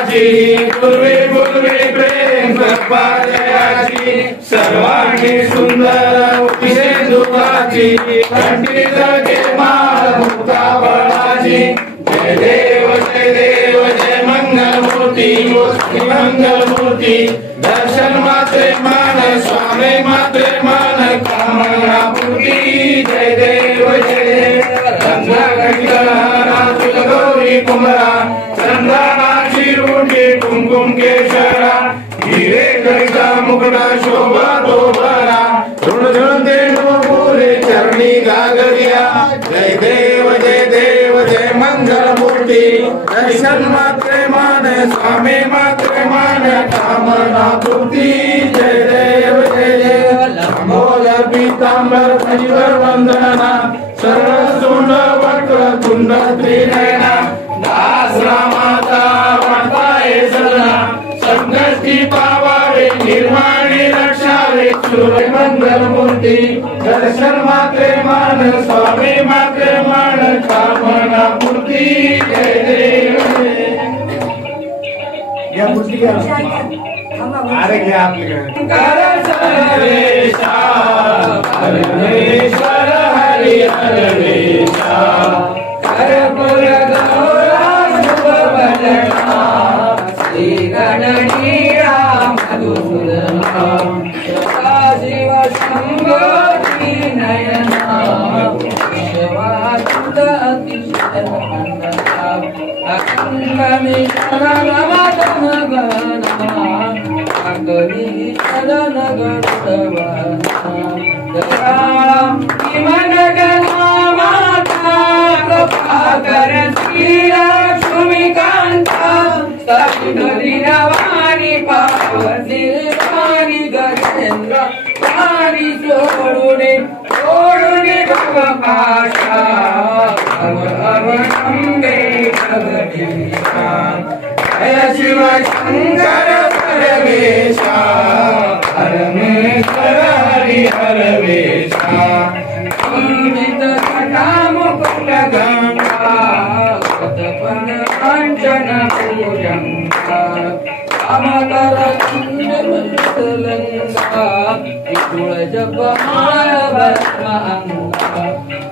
पूर्वी पूर्वी प्रेम कृपादयाची सर्वांगी सुंदर सिंधुकाची कंठी जगे माळ मुक्ता बळाची जय देव जय मंगल मूर्ती दर्शन मात्रे मान स्वामी मात्रे मान कामना पूर्ती जय देव जय गंगा गंगा गौरी कुमरा चंदनाची रुंडी कुमकुम केशरा हिरे करिता मुकुटा शोभा तो बरा धुण धुण देणो पुरे चरणी गागरिया जय देव जय मंगल मूर्ती दर्शन मात्रे मान स्वामी मात्रे मान कामना पूर्ती जय देव जय अमोल पीतांबर परिवर वंदना सरळ सुंड वक्र तुंड त्रिनयना दास रामाता वार्ताये सदना संकष्टी पावावे निर्माणी रक्षावे सूर्य मंगल मूर्ती दर्शन मात्रे मान स्वामी मात्रे मान कामना पूर्ती जय देव या मूर्ती अरे घ्या आपल्याकडे सर्वेशा परमेश्वर हरि हरवेशा कर्पूर गौरा शुभ भजना श्री गणनीरा मधुसूदना शिव शंभो नयना शिवासुत अतिशय अखंडमी शरणमदन गणना अगरी शरण गणवना दयाळं किमन गणा माता कृपाकर श्री लक्ष्मीकांता सविधरिनवाणी पार्वती वाणी गजेंद्र वाणी सोडुने भवपाशा अवनंबे जगदीशा जय शिव शंकर परमेशा परमेश्वर हरि हरवेशा पंडित जटा मुकुट गंगा सतपन कांचन पूजंगा अमकर कुंडलंगा विपुल जपमाळ भस्मांगा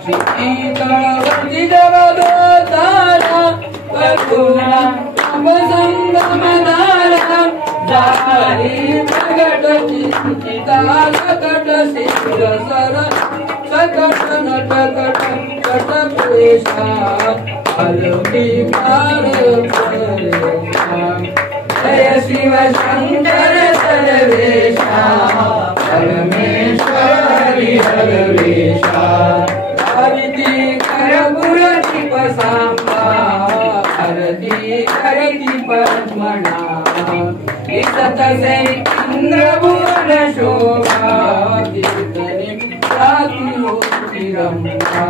शीतळवती जगदोतारा करुणा संगमदारा जारी प्रगट चिंतिता सकट सिद्ध सर सकट नटकट कटकेशा अलौकिकार परेशा जय शिव शंकर सर्वेशा परमेश्वर हरि हरवेशा आरती कर्पूर दीपसांबा आरती करती पद्मना इसत से इंद्र भुवन शोभा कीर्तने जाति होती रंभा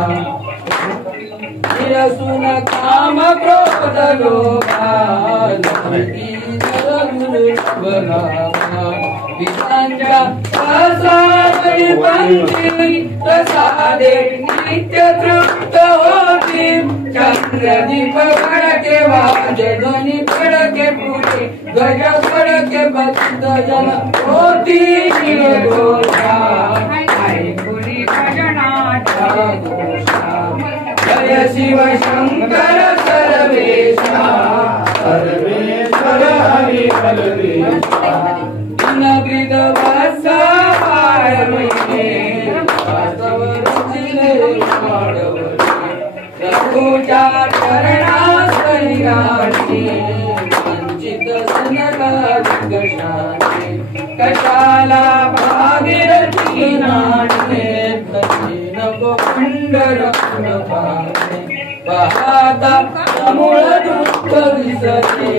निरसुन काम क्रोध लोभा लहरी जलगुरु बलावा विसांच्या प्रसादि पंक्ति प्रसादे नित्य तृप्त होती चंद्रदीप गणके वाजे ध्वनि गणके पूजे गज गणके भक्त जन होती निर्घोषा ऐकुनी भजनाचा घोषा जय शिव शंकर सर्वेशा परमेश्वर हरि हरवेशा नवृद वत्सा पारमये वास्तव रुचिले माडवरे प्रभुच्या चरणाश्रयाची वंचित सनकादिकशाने कशाला भागीरथी नाटने नको पंढरपूर पावे पाहता मूळ दुःख विसरते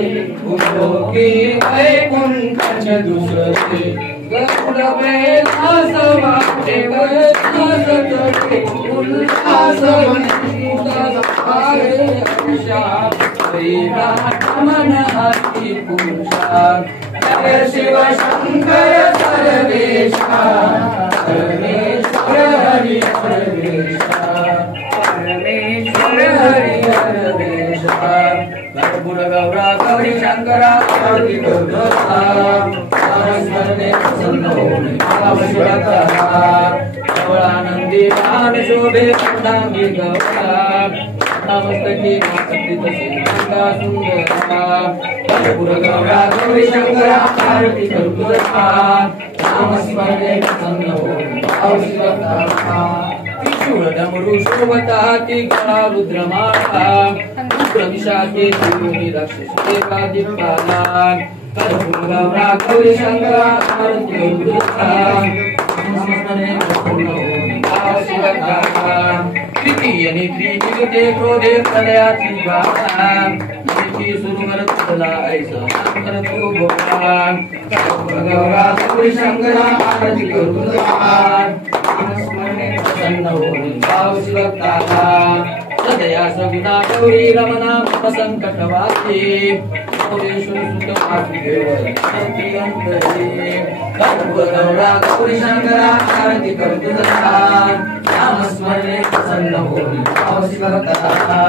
उद्योगी वैकुंठ दुसरे गरुड वेलास वाटे वैलास तटे उल्हास वनितारे उषा मन हाती पुरुषा जय शिव शंकर सर्वेशा परमेश्वर हरि हरवेशा परमेश्वर हरि हरवेशा गौरा गौरी शंकरा आरती करुणा नामस्मरणे प्रसन्न होऊन आवश्यकता गौरानंदी मान शोभे कंडांगी गौरा नमस्तके नामस्कृत सिंगा सुंदरा कर्पूर गौरा गौरी शंकरा आरती करुणा नामस्मरणे प्रसन्न होऊन आवश्यकता त्रिशूल डमरू शोभताति गणा रुद्रमाला रुद्रविशाखे त्रिभुवनि रक्षसे दिक्पालान् कर्पूर गौरा गौरी शंकरा आरती करुणा नामस्मरणे प्रसन्न होऊन आवश्यकता तृतीय नेत्री जिगते क्रोधे प्रलयाति वाहन निची सुरमरत सदा ऐसा करतो भगवान कर्पूर गौरा गौरी शंकरा आरती करुणा नामस्मरणे प्रसन्न होऊन आवश्यकता सदया सगुणा गौरी रमणा संकटवासी गौरेश्वर सुत वासुदेव शांति अंतरे कर्पूर गौरा गौरी शंकरा आरती करुणा नामस्मरणे प्रसन्न होऊन आवश्यकता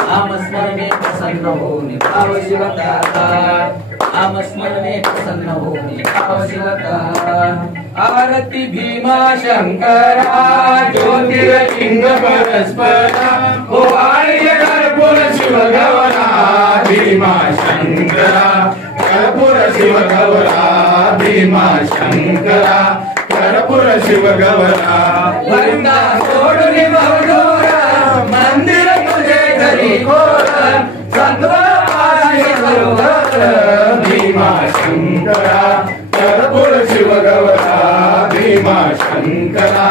नामस्मरणे प्रसन्न होऊन आवश्यकता नामस्मरणे प्रसन्न होऊन आवश्यकता आरती भीमा शंकरा ज्योतिर्लिंग परस्परा ओ आर्य कर्पूर शिव गौरा भीमा शंकरा कर्पूर शिव गौरा भीमा शंकरा कर्पूर शिव गौरा वंदा सोडून बहुदूरा मंदिर तुझे घरी खोल सत्व पाशी बरोबर भीमा शंकरा कर्पूर शिव गौरा भीमा शंकरा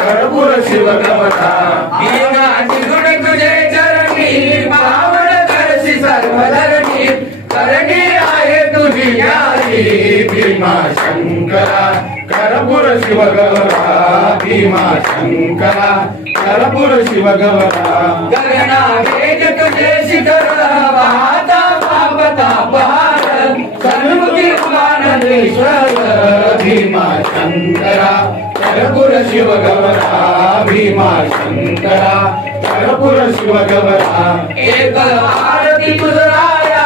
कर्पूर शिव गौरा भीमाची गुण तुझे चरणी पावन करशी सर्व धरणी करणी आहे तुझी यारी भीमा शंकरा कर्पूर शिव गौरा भीमा शंकरा कर्पूर शिव गौरा गगना वेद तुझे शिखर वाहता पावता पहाड सन्मुखी आनंदेश्वर भीमा शंकरा कर्पूर शिव गौरा भीमा शंकरा कर्पूर शिव गौरा एक आरती तुझराया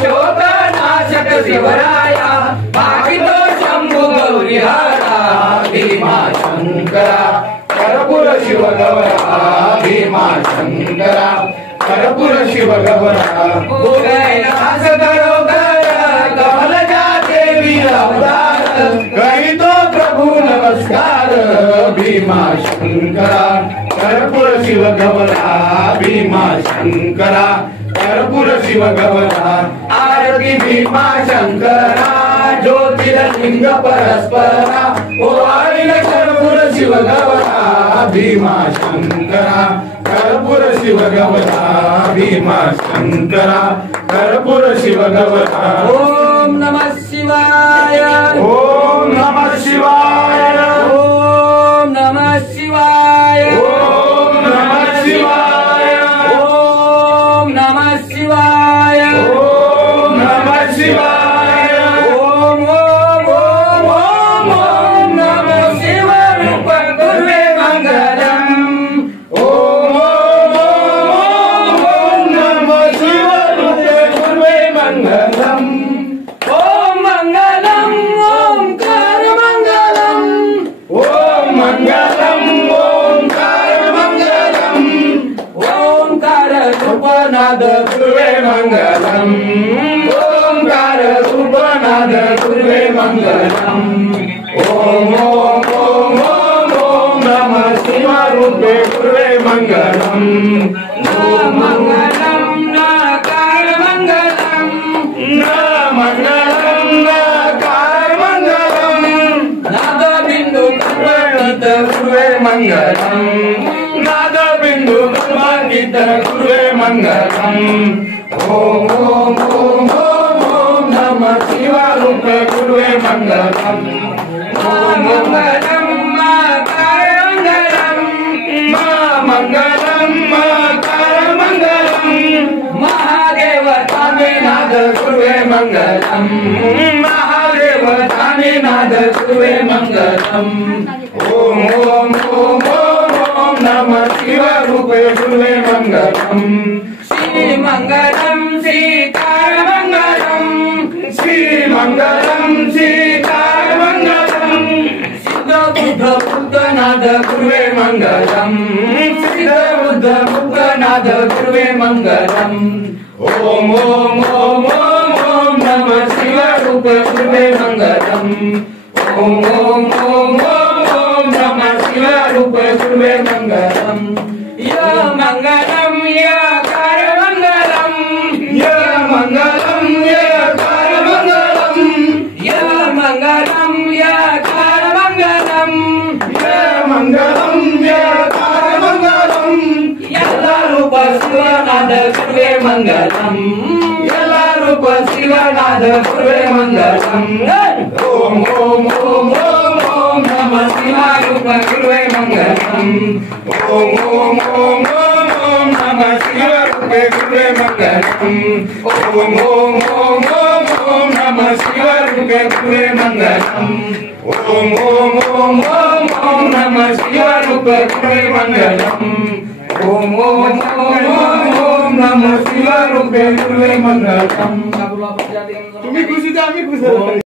शोक नाशक शिवराया बाकी तो शंभु गौरी हारा भीमा शंकरा कर्पूर शिव गौरा भीमा शंकरा कर्पूर शिव गौरा नाश करो कमल जाते वीर अवतार कही तो प्रभु नमस्कार भीमा शंकरा कर्पूर शिव गौरा भीमा शंकरा कर्पूर शिव गौरा आरती भीमा शंकरा ज्योतिर्लिंग परस्परा ओ आर्य कर्पूर शिव गौरा भीमा शंकरा कर्पूर शिव गौरा भीमा शंकरा कर्पूर शिव गौरा ओम नमः शिवाय ओम नमः शिवाय ओम नमः शिवाय ओम नमः शिवाय ओम नमः शिवाय ओम नमः शिवाय ओम ओम ओम ओम ओम नमः शिवाय रूप गुरुवे मंगलम ओम ओम ओम ओम नमः शिवाय रूप गुरुवे मंगलम ओम मंगलम ओंकार मंगलम ओम मंगलम ओंकार मंगलम ओंकार रूपनाद गुरुवे मंगलम ओंकार रूपनाद गुरुवे मंगलम ओम ओम ओम ओम ओम नमः शिवाय रूपे गुरुवे मंगलम ओम मंगलम नाकार मंगलम ना मंगलम नाकार मंगलम नाद बिंदु कर्मांकित गुरुवे मंगलम नाद बिंदु कर्मांकित गुरुवे मंगलम ओम ओम ओम ओम ओम नमः शिवाय रूपे गुरुवे मंगलम ओम मंगलम माकार मंगलम मा मंगलम माकार मंगलम महादेव स्वामीनाथ गुरुवे मंगलम महादेव स्वामीनाथ गुरुवे मंगलम ओम ओम ओम ओम ओम नमः शिवाय रूपे गुरुवे मंगलम श्री मंगलम श्री मुक्तनाद गुरुवे मंगलम सिद्ध बुद्ध मुक्तनाद गुरुवे मंगलम ओम ओम ओम ओम ओम नमः शिवाय रूप गुरुवे मंगलम ओम ओम ओम ओम ओम नमः शिवाय रूप गुरुवे मंगलम या मंगलम या कार मंगलम या मंगलम या कार मंगलम या मंगलम या कार मंगलम या मंगलम या कार मंगलम यल्ला रूप शिवनाद गुरुवे मंगलम यल्ला रूप शिवनाद गुरुवे मंगलम ओम ओम ओम ओम ओम नमः शिवाय रूप गुरुवे मंगलम ओम ओम ओम ओम ओम नमः शिवाय रूप गुरुवे मंगलम ओम ओम ओम ओम ओम नमः शिवाय रूप गुरुवे मंगलम ओम ओम ओम ओम ओम नमः शिवाय रूप गुरुवे मंगलम ओम ओम ओम ओम नमः शिवाय रूप गुरुवे मंगलम. तुम्ही खुशी आम्ही खुश.